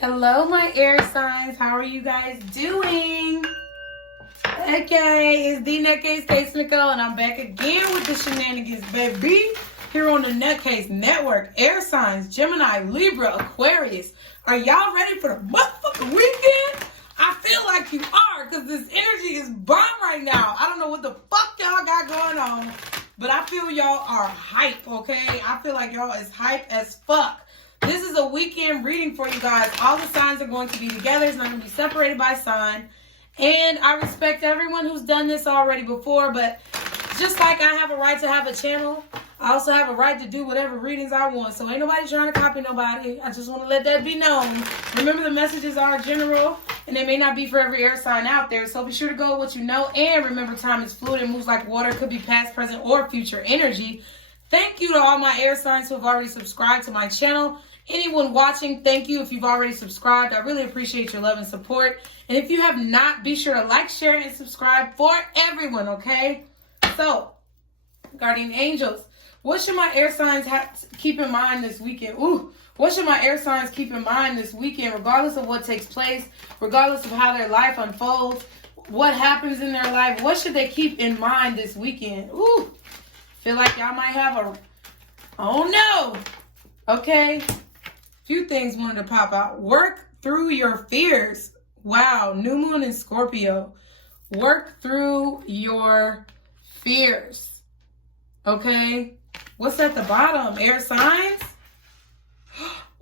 Hello, my air signs. How are you guys doing? Okay, it's TheNutCase, Case Nicole, and I'm back again with the shenanigans, baby. Here on the NUTCASE Network. Air signs, Gemini, Libra, Aquarius. Are y'all ready for the motherfucking weekend? I feel like you are, because this energy is bomb right now. I don't know what the fuck y'all got going on, but I feel y'all are hype, okay? I feel like y'all is hype as fuck. This is a weekend reading for you guys. All the signs are going to be together. It's not going to be separated by sign. And I respect everyone who's done this already before, but just like I have a right to have a channel, I also have a right to do whatever readings I want. So ain't nobody trying to copy nobody. I just want to let that be known. Remember, the messages are general, and they may not be for every air sign out there. So be sure to go with what you know. And remember, time is fluid and moves like water. It could be past, present, or future energy. Thank you to all my air signs who have already subscribed to my channel. Anyone watching, thank you if you've already subscribed. I really appreciate your love and support. And if you have not, be sure to like, share, and subscribe for everyone, okay? So, guardian angels, what should my air signs keep in mind this weekend? What should my air signs keep in mind this weekend, regardless of what takes place, regardless of how their life unfolds, what happens in their life? What should they keep in mind this weekend? Feel like y'all might have a, oh no, okay? Few things wanted to pop out. Work through your fears. Wow, new moon in Scorpio. Work through your fears. Okay, what's at the bottom? Air signs.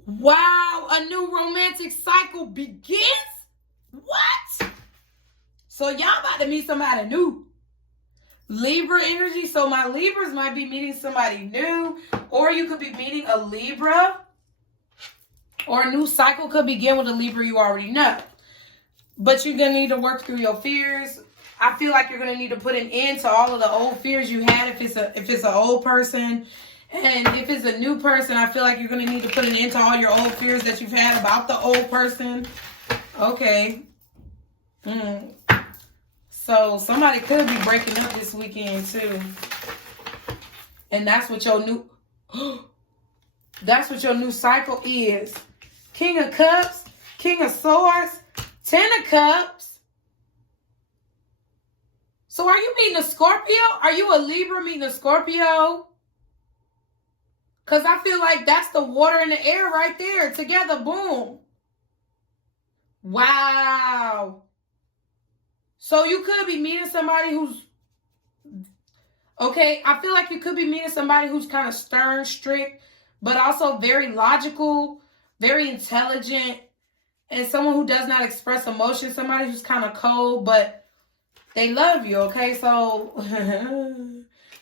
Wow, a new romantic cycle begins. What? So y'all about to meet somebody new. Libra energy. So my Libras might be meeting somebody new, or you could be meeting a Libra. Or a new cycle could begin with a Libra you already know. But you're going to need to work through your fears. I feel like you're going to need to put an end to all of the old fears you had if it's an old person. And if it's a new person, I feel like you're going to need to put an end to all your old fears that you've had about the old person. Okay. So somebody could be breaking up this weekend too. And that's what your new cycle is. King of Cups, King of Swords, Ten of Cups. So are you meeting a Scorpio? Are you a Libra meeting a Scorpio? Because I feel like that's the water and the air right there. Together, boom. Wow. So you could be meeting somebody who's, okay, I feel like you could be meeting somebody who's kind of stern, strict, but also very logical, very intelligent, and someone who does not express emotion, somebody who's kind of cold, but they love you, okay? So,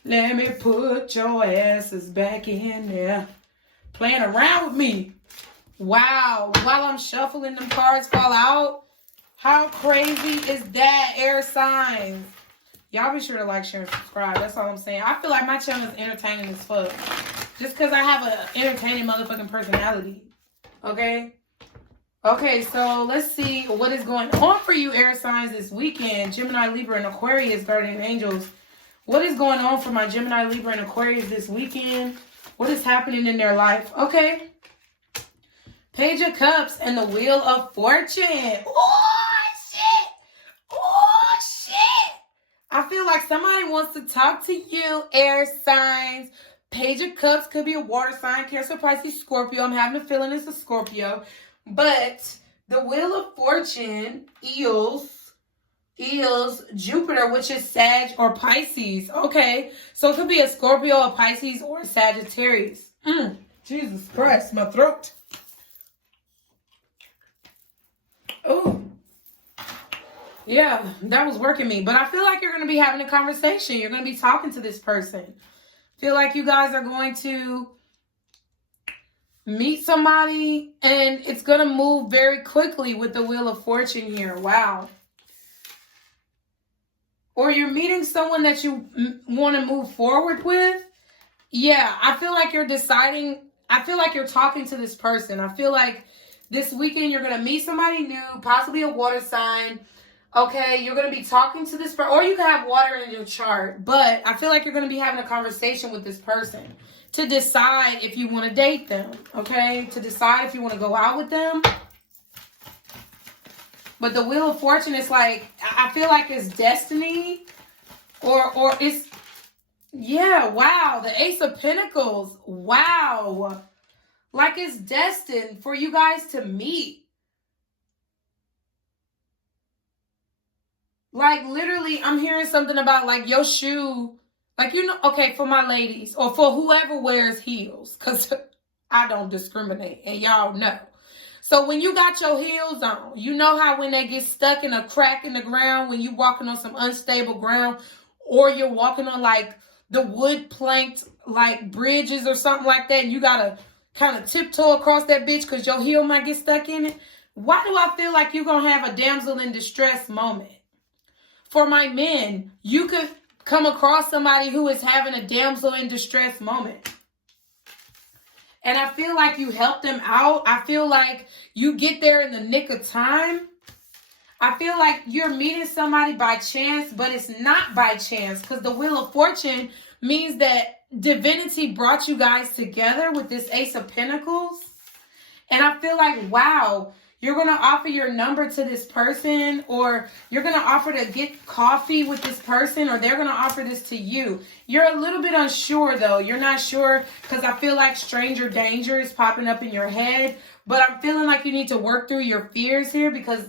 let me put your asses back in there, playing around with me. Wow, while I'm shuffling, them cards fall out. How crazy is that, air signs? Y'all be sure to like, share, and subscribe. That's all I'm saying. I feel like my channel is entertaining as fuck. Just because I have an entertaining motherfucking personality. Okay? Okay, so let's see what is going on for you, air signs, this weekend. Gemini, Libra, and Aquarius, guardian angels. What is going on for my Gemini, Libra, and Aquarius this weekend? What is happening in their life? Okay. Page of Cups and the Wheel of Fortune. Oh, shit. Oh, shit. I feel like somebody wants to talk to you, air signs. Page of Cups could be a water sign, Cancer, Pisces, Scorpio. I'm having a feeling it's a Scorpio. But the Wheel of Fortune eels Jupiter, which is Sag or Pisces. Okay, so it could be a Scorpio, a Pisces, or a Sagittarius. Jesus Christ, my throat. Oh, yeah, that was working me. But I feel like you're going to be having a conversation. You're going to be talking to this person. Feel like you guys are going to meet somebody, and it's going to move very quickly with the Wheel of Fortune here. Wow. Or you're meeting someone that you want to move forward with. Yeah, I feel like you're deciding. I feel like you're talking to this person. I feel like this weekend you're going to meet somebody new, possibly a water sign. Okay, you're going to be talking to this person, or you can have water in your chart, but I feel like you're going to be having a conversation with this person to decide if you want to date them, okay? To decide if you want to go out with them But the Wheel of Fortune is like, I feel like it's destiny, or it's, yeah, wow. The Ace of Pentacles, wow. Like it's destined for you guys to meet. Like literally, I'm hearing something about like your shoe, like, you know, okay, for my ladies or for whoever wears heels, because I don't discriminate and y'all know. So when you got your heels on, you know how when they get stuck in a crack in the ground, when you're walking on some unstable ground, or you're walking on like the wood planked like bridges or something like that, and you gotta kind of tiptoe across that bitch because your heel might get stuck in it. Why do I feel like you're gonna have a damsel in distress moment? For my men, you could come across somebody who is having a damsel in distress moment. And I feel like you help them out. I feel like you get there in the nick of time. I feel like you're meeting somebody by chance, but it's not by chance, because the Wheel of Fortune means that divinity brought you guys together with this Ace of Pentacles. And I feel like, wow, you're going to offer your number to this person, or you're going to offer to get coffee with this person, or they're going to offer this to you. You're a little bit unsure, though. You're not sure, because I feel like stranger danger is popping up in your head. But I'm feeling like you need to work through your fears here, because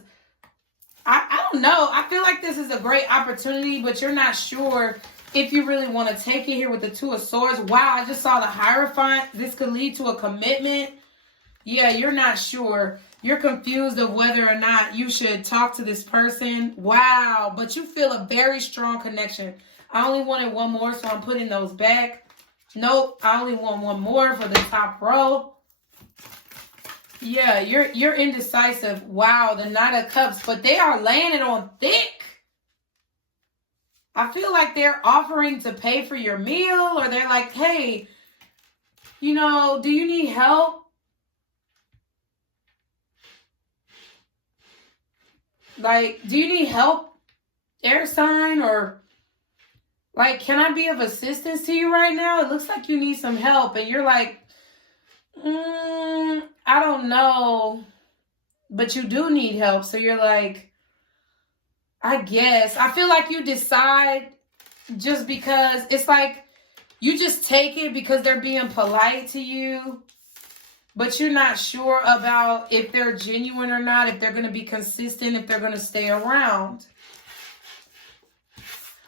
I don't know. I feel like this is a great opportunity, but you're not sure if you really want to take it here with the Two of Swords. Wow, I just saw the Hierophant. This could lead to a commitment. Yeah, you're not sure. You're confused of whether or not you should talk to this person. Wow, but you feel a very strong connection. I only wanted one more, so I'm putting those back. Nope, I only want one more for the top row. Yeah, you're indecisive. Wow, the Knight of Cups, but they are laying it on thick. I feel like they're offering to pay for your meal, or they're like, hey, you know, do you need help? Like, do you need help, air sign? Or like, can I be of assistance to you right now? It looks like you need some help. And you're like, I don't know, but you do need help. So you're like, I guess. I feel like you decide just because it's like you just take it because they're being polite to you, but you're not sure about if they're genuine or not, if they're going to be consistent, if they're going to stay around.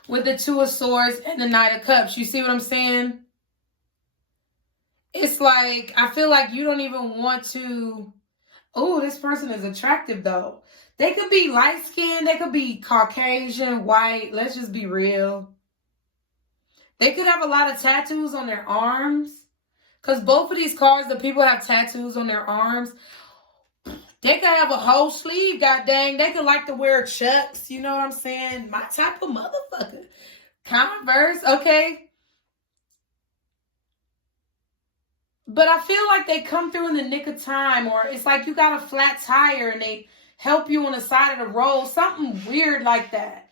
With the Two of Swords and the Knight of Cups, you see what I'm saying? It's like, I feel like you don't even want to, oh, this person is attractive though. They could be light-skinned, they could be Caucasian, white, let's just be real. They could have a lot of tattoos on their arms. Because both of these cards, the people have tattoos on their arms. They could have a whole sleeve, god dang. They could like to wear chucks, you know what I'm saying? My type of motherfucker. Converse, okay. But I feel like they come through in the nick of time, or it's like you got a flat tire and they help you on the side of the road. Something weird like that.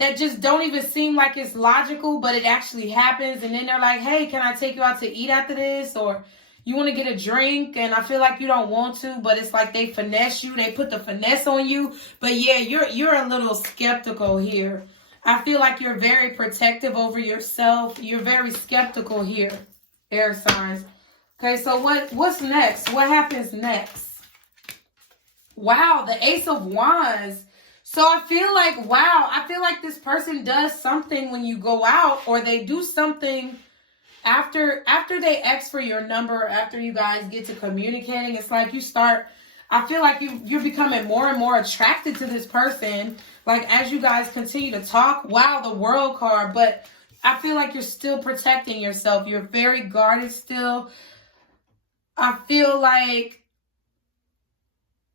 That just don't even seem like it's logical, but it actually happens. And then they're like, hey, can I take you out to eat after this? Or you want to get a drink, and I feel like you don't want to, but it's like they finesse you. They put the finesse on you. But yeah, you're a little skeptical here. I feel like you're very protective over yourself. You're very skeptical here, air signs. Okay, so what's next? What happens next? Wow, the Ace of Wands. So I feel like, wow, I feel like this person does something when you go out, or they do something after they ask for your number, after you guys get to communicating. It's like you start, I feel like you're becoming more and more attracted to this person. Like as you guys continue to talk, wow, the World card. But I feel like you're still protecting yourself. You're very guarded still. I feel like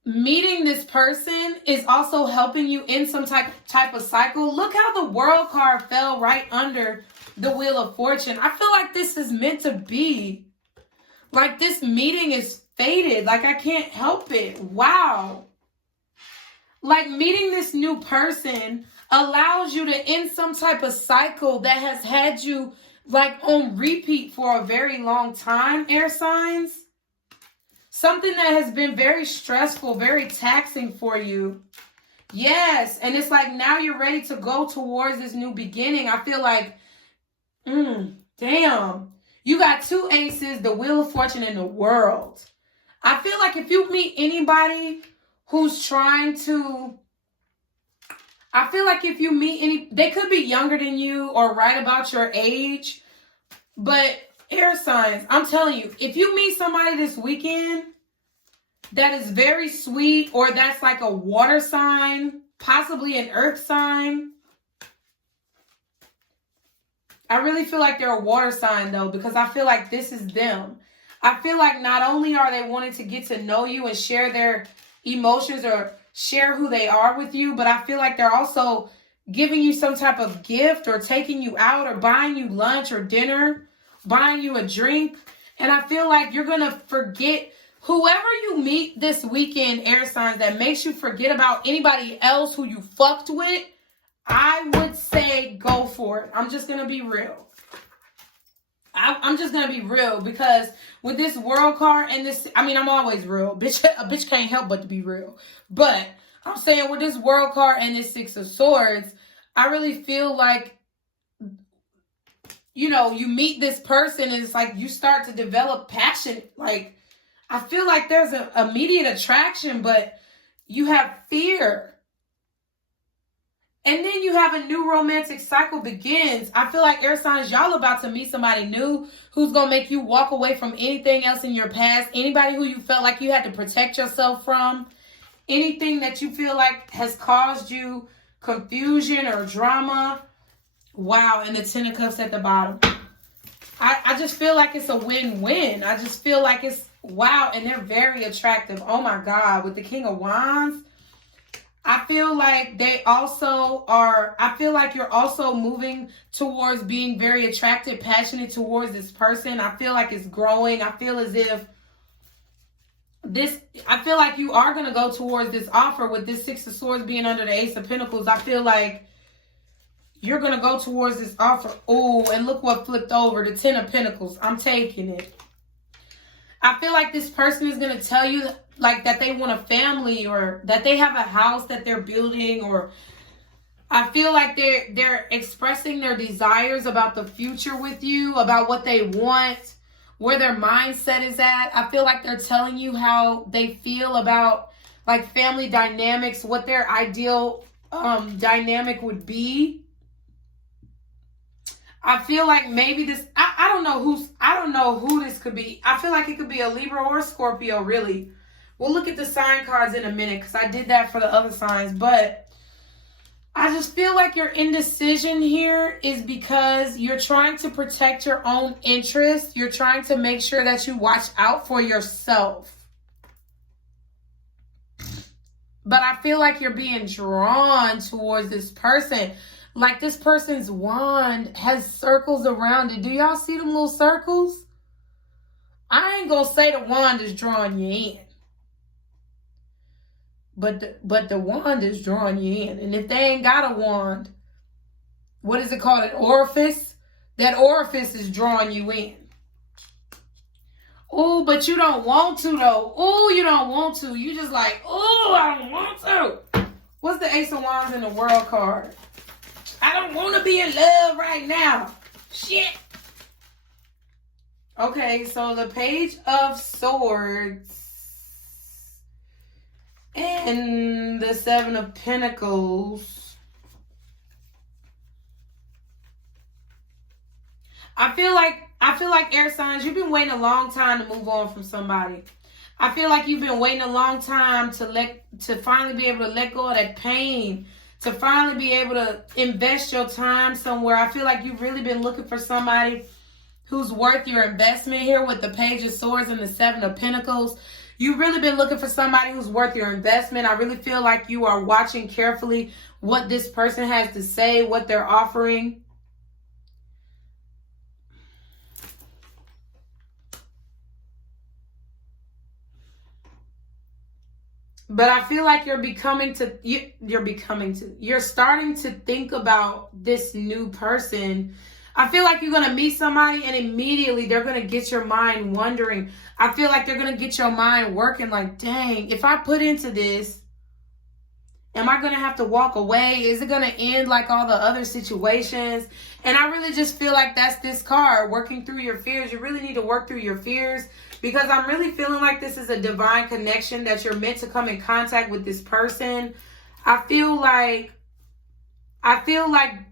meeting this person is also helping you in some type of cycle. Look how the World card fell right under the Wheel of Fortune. I feel like this is meant to be. Like this meeting is fated. Like I can't help it. Wow. Like meeting this new person allows you to end some type of cycle that has had you like on repeat for a very long time, air signs. Something that has been very stressful, very taxing for you. Yes. And it's like now you're ready to go towards this new beginning. I feel like, damn. You got 2 aces, the Wheel of Fortune, and the World. I feel like if you meet anybody who's trying to, I feel like if you meet they could be younger than you or right about your age, but air signs, I'm telling you, if you meet somebody this weekend that is very sweet, or that's like a water sign, possibly an earth sign, I really feel like they're a water sign though, because I feel like this is them. I feel like not only are they wanting to get to know you and share their emotions or share who they are with you, but I feel like they're also giving you some type of gift or taking you out or buying you lunch or dinner, buying you a drink. And I feel like you're going to forget whoever you meet this weekend, air signs, that makes you forget about anybody else who you fucked with. I would say go for it. I'm just going to be real. I'm just going to be real, because with this World card and this, I mean, I'm always real. A bitch can't help but to be real. But I'm saying with this World card and this 6 of Swords, I really feel like, you know, you meet this person and it's like you start to develop passion. Like, I feel like there's an immediate attraction, but you have fear. And then you have a new romantic cycle begins. I feel like air signs, y'all about to meet somebody new who's going to make you walk away from anything else in your past. Anybody who you felt like you had to protect yourself from. Anything that you feel like has caused you confusion or drama. Wow, and the 10 of Cups at the bottom. I just feel like it's a win-win. I just feel like it's, wow, and they're very attractive. Oh my God, with the King of Wands. I feel like they also are, I feel like you're also moving towards being very attracted, passionate towards this person. I feel like it's growing. I feel as if I feel like you are going to go towards this offer with this 6 of Swords being under the Ace of Pentacles. I feel like you're going to go towards this offer. Oh, and look what flipped over, the 10 of Pentacles. I'm taking it. I feel like this person is going to tell you like that they want a family, or that they have a house that they're building, or I feel like they're expressing their desires about the future with you, about what they want, where their mindset is at. I feel like they're telling you how they feel about like family dynamics, what their ideal dynamic would be. I feel like maybe this, I don't know who this could be. I feel like it could be a Libra or a Scorpio, really. We'll look at the sign cards in a minute, because I did that for the other signs. But I just feel like your indecision here is because you're trying to protect your own interests. You're trying to make sure that you watch out for yourself. But I feel like you're being drawn towards this person. Like this person's wand has circles around it. Do y'all see them little circles? I ain't gonna say the wand is drawing you in. But the wand is drawing you in. And if they ain't got a wand, what is it called? An orifice? That orifice is drawing you in. Oh, but you don't want to though. Oh, you don't want to. You just like, oh, I don't want to. What's the Ace of Wands in the World card? I don't want to be in love right now. Shit. Okay, so the Page of Swords and the 7 of Pentacles. I feel like air signs, you've been waiting a long time to move on from somebody. I feel like you've been waiting a long time to finally be able to let go of that pain, to finally be able to invest your time somewhere. I feel like you've really been looking for somebody who's worth your investment here with the Page of Swords and the 7 of Pentacles. You've really been looking for somebody who's worth your investment. I really feel like you are watching carefully what this person has to say, what they're offering. But I feel like you're starting to think about this new person. I feel like you're going to meet somebody and immediately they're going to get your mind wondering. I feel like they're going to get your mind working like, dang, if I put into this Am I going to have to walk away? Is it going to end like all the other situations? And I really just feel like that's this card, working through your fears. You really need to work through your fears, because I'm really feeling like this is a divine connection that you're meant to come in contact with this person. I feel like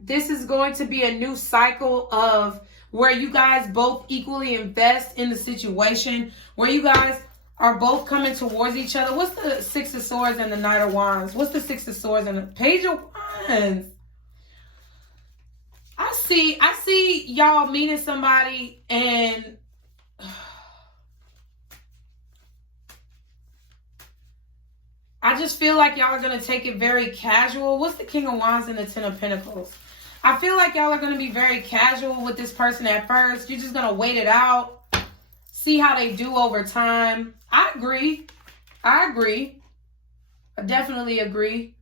this is going to be a new cycle of where you guys both equally invest in the situation, where you guys are both coming towards each other. What's the Six of Swords and the Knight of Wands? What's the Six of Swords and the Page of Wands? I see y'all meeting somebody, and I just feel like y'all are going to take it very casual. What's the King of Wands and the Ten of Pentacles? I feel like y'all are going to be very casual with this person at first. You're just going to wait it out, see how they do over time. I agree. I definitely agree.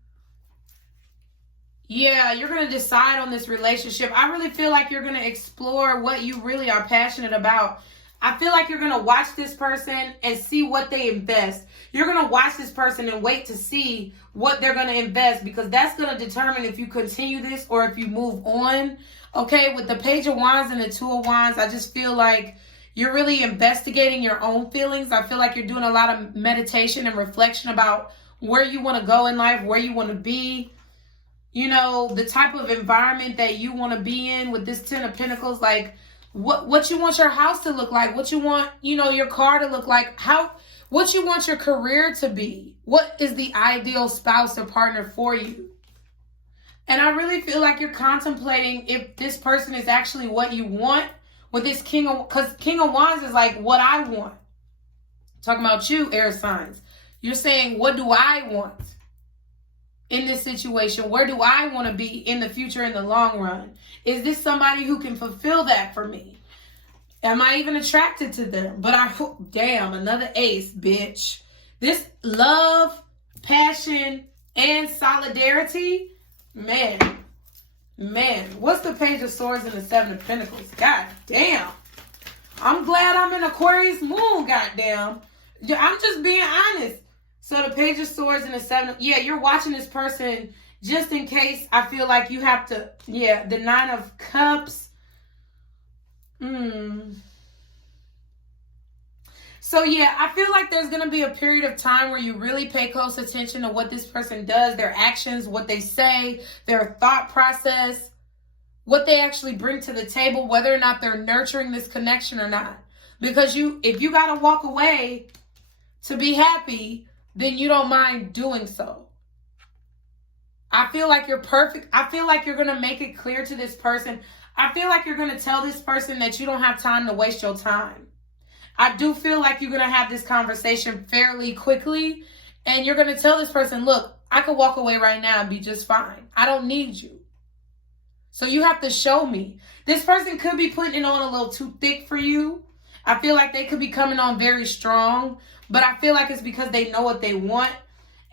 Yeah, you're going to decide on this relationship. I really feel like you're going to explore what you really are passionate about. I feel like you're going to watch this person and see what they invest. You're going to watch this person and wait to see what they're going to invest, because that's going to determine if you continue this or if you move on. Okay, with the Page of Wands and the Two of Wands, I just feel like you're really investigating your own feelings. I feel like you're doing a lot of meditation and reflection about where you want to go in life, where you want to be. You know, the type of environment that you want to be in with this Ten of Pentacles, like what you want your house to look like, what you want, you know, your car to look like, what you want your career to be, what is the ideal spouse or partner for you. And I really feel like you're contemplating if this person is actually what you want with this because King of Wands is like what I want. Talking about you, air signs. You're saying, what do I want in this situation? Where do I want to be in the future, in the long run? Is this somebody who can fulfill that for me? Am I even attracted to them? But damn, another ace, bitch. This love, passion, and solidarity, man. What's the Page of Swords and the Seven of Pentacles? God damn. I'm glad I'm in Aquarius moon, goddamn. I'm just being honest. So the Page of Swords and the Seven, yeah, you're watching this person just in case. I feel like you have to, yeah, the Nine of Cups. So yeah, I feel like there's going to be a period of time where you really pay close attention to what this person does, their actions, what they say, their thought process, what they actually bring to the table, whether or not they're nurturing this connection or not. Because if you got to walk away to be happy, then you don't mind doing so. I feel like you're perfect. I feel like you're going to make it clear to this person. I feel like you're going to tell this person that you don't have time to waste your time. I do feel like you're going to have this conversation fairly quickly. And you're going to tell this person, look, I could walk away right now and be just fine. I don't need you. So you have to show me. This person could be putting it on a little too thick for you. I feel like they could be coming on very strong. But I feel like it's because they know what they want.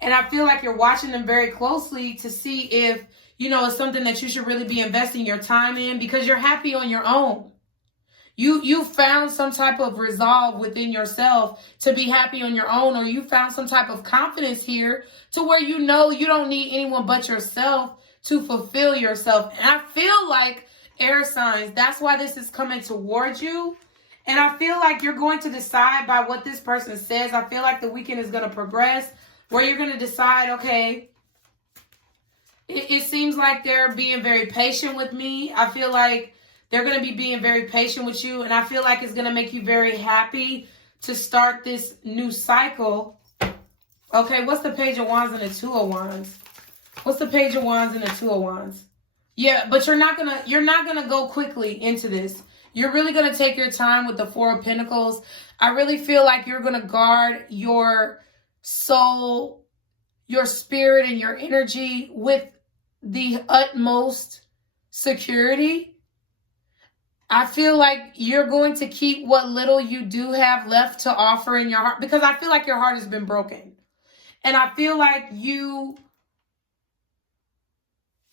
And I feel like you're watching them very closely to see if, you know, it's something that you should really be investing your time in, because you're happy on your own. You found some type of resolve within yourself to be happy on your own, or you found some type of confidence here to where you know you don't need anyone but yourself to fulfill yourself. And I feel like, air signs, that's why this is coming towards you. And I feel like you're going to decide by what this person says. I feel like the weekend is going to progress where you're going to decide, okay, it seems like they're being very patient with me. I feel like they're going to be being very patient with you. And I feel like it's going to make you very happy to start this new cycle. Okay, what's the Page of Wands and the Two of Wands? What's the Page of Wands and the Two of Wands? Yeah, but you're not gonna go quickly into this. You're really gonna take your time with the Four of Pentacles. I really feel like you're gonna guard your soul, your spirit, and your energy with the utmost security. I feel like you're going to keep what little you do have left to offer in your heart, because I feel like your heart has been broken. And I feel like you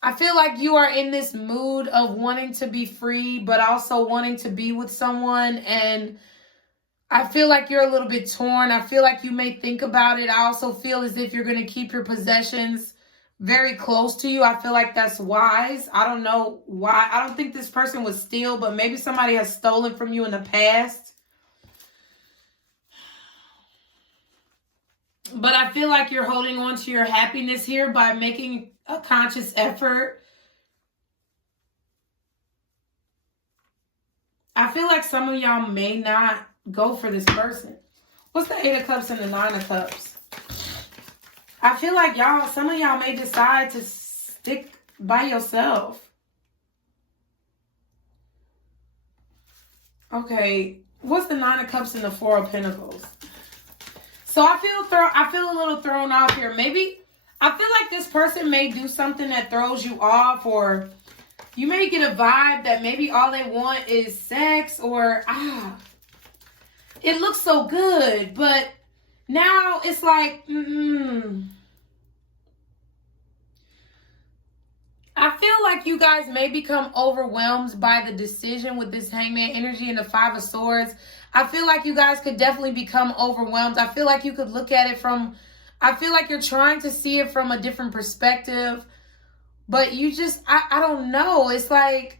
are in this mood of wanting to be free, but also wanting to be with someone. And I feel like you're a little bit torn. I feel like you may think about it. I also feel as if you're going to keep your possessions very close to you. I feel like that's wise. I don't know why. I don't think this person would steal, but maybe somebody has stolen from you in the past. But I feel like you're holding on to your happiness here by making a conscious effort. I feel like some of y'all may not go for this person. What's the 8 of Cups and the 9 of Cups? I feel like some of y'all may decide to stick by yourself. Okay, what's the 9 of Cups and the 4 of Pentacles? So I feel a little thrown off here. Maybe I feel like this person may do something that throws you off, or you may get a vibe that maybe all they want is sex, or it looks so good, but now it's like, I feel like you guys may become overwhelmed by the decision with this Hangman energy and the 5 of Swords. I feel like you guys could definitely become overwhelmed. I feel like you could look at it from, I feel like you're trying to see it from a different perspective, but you just, I don't know. It's like,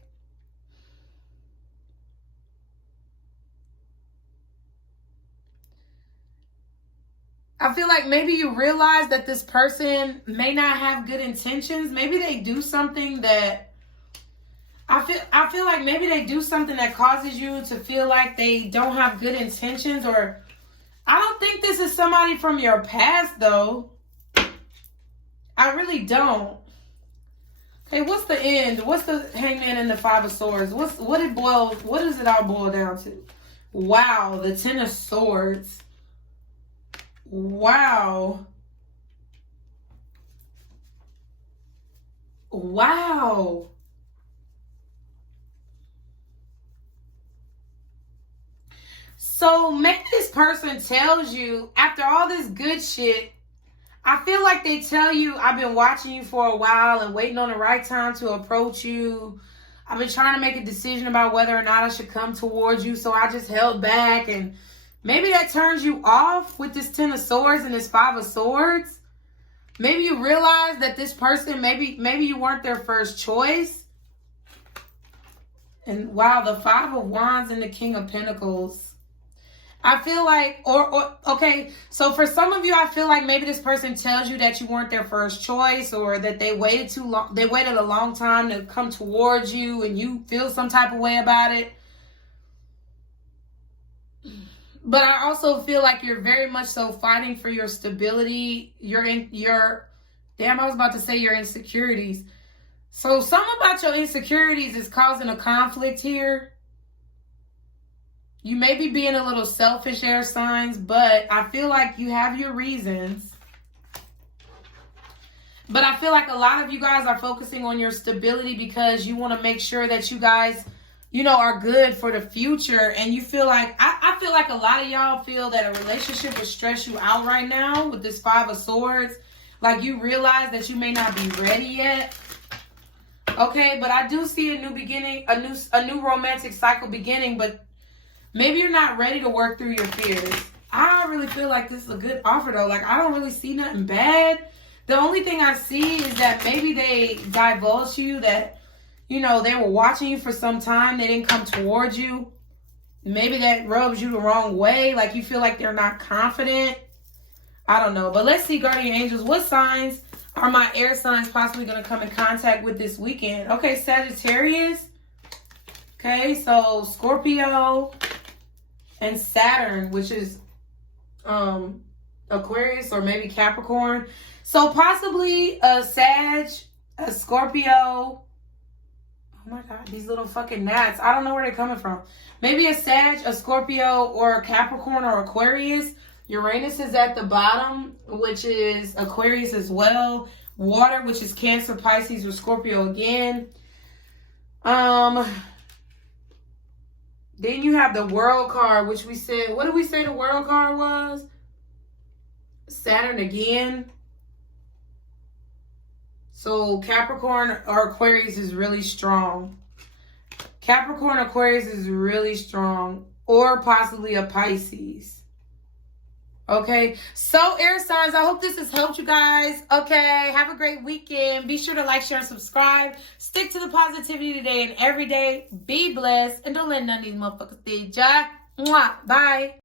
I feel like maybe you realize that this person may not have good intentions. Maybe they do something that, I feel like maybe they do something that causes you to feel like they don't have good intentions, or I don't think this is somebody from your past though. I really don't. Okay, what's the end? What's the Hangman and the 5 of Swords? What does it all boil down to? Wow, the 10 of Swords. Wow. Wow. So maybe this person tells you, after all this good shit, I feel like they tell you, I've been watching you for a while and waiting on the right time to approach you. I've been trying to make a decision about whether or not I should come towards you, so I just held back. And maybe that turns you off with this 10 of Swords and this 5 of Swords. Maybe you realize that this person, maybe you weren't their first choice. And wow, the 5 of Wands and the King of Pentacles. I feel like, okay, so for some of you, I feel like maybe this person tells you that you weren't their first choice, or that they waited too long. They waited a long time to come towards you and you feel some type of way about it. But I also feel like you're very much so fighting for your stability. Your insecurities. So something about your insecurities is causing a conflict here. You may be being a little selfish, air signs, but I feel like you have your reasons. But I feel like a lot of you guys are focusing on your stability because you want to make sure that you guys, are good for the future. And you feel like, I feel like a lot of y'all feel that a relationship would stress you out right now with this 5 of Swords. Like you realize that you may not be ready yet. Okay, but I do see a new beginning, a new romantic cycle beginning, but maybe you're not ready to work through your fears. I really feel like this is a good offer though. Like I don't really see nothing bad. The only thing I see is that maybe they divulged to you that, they were watching you for some time. They didn't come towards you. Maybe that rubs you the wrong way. Like you feel like they're not confident. I don't know. But let's see, guardian angels. What signs are my air signs possibly going to come in contact with this weekend? Okay, Sagittarius. Okay, so Scorpio and Saturn, which is Aquarius or maybe Capricorn. So possibly a Sag, a Scorpio. Oh my God, these little fucking gnats. I don't know where they're coming from. Maybe a Sag, a Scorpio, or a Capricorn or Aquarius. Uranus is at the bottom, which is Aquarius as well. Water, which is Cancer, Pisces, or Scorpio again. Then you have the World card, which we said, what did we say the World card was? Saturn again. So Capricorn or Aquarius is really strong. Capricorn, Aquarius is really strong. Or possibly a Pisces. Okay, so air signs, I hope this has helped you guys. Okay, have a great weekend. Be sure to like, share, and subscribe. Stick to the positivity today and every day. Be blessed. And don't let none of these motherfuckers feed ya. Mwah. Bye.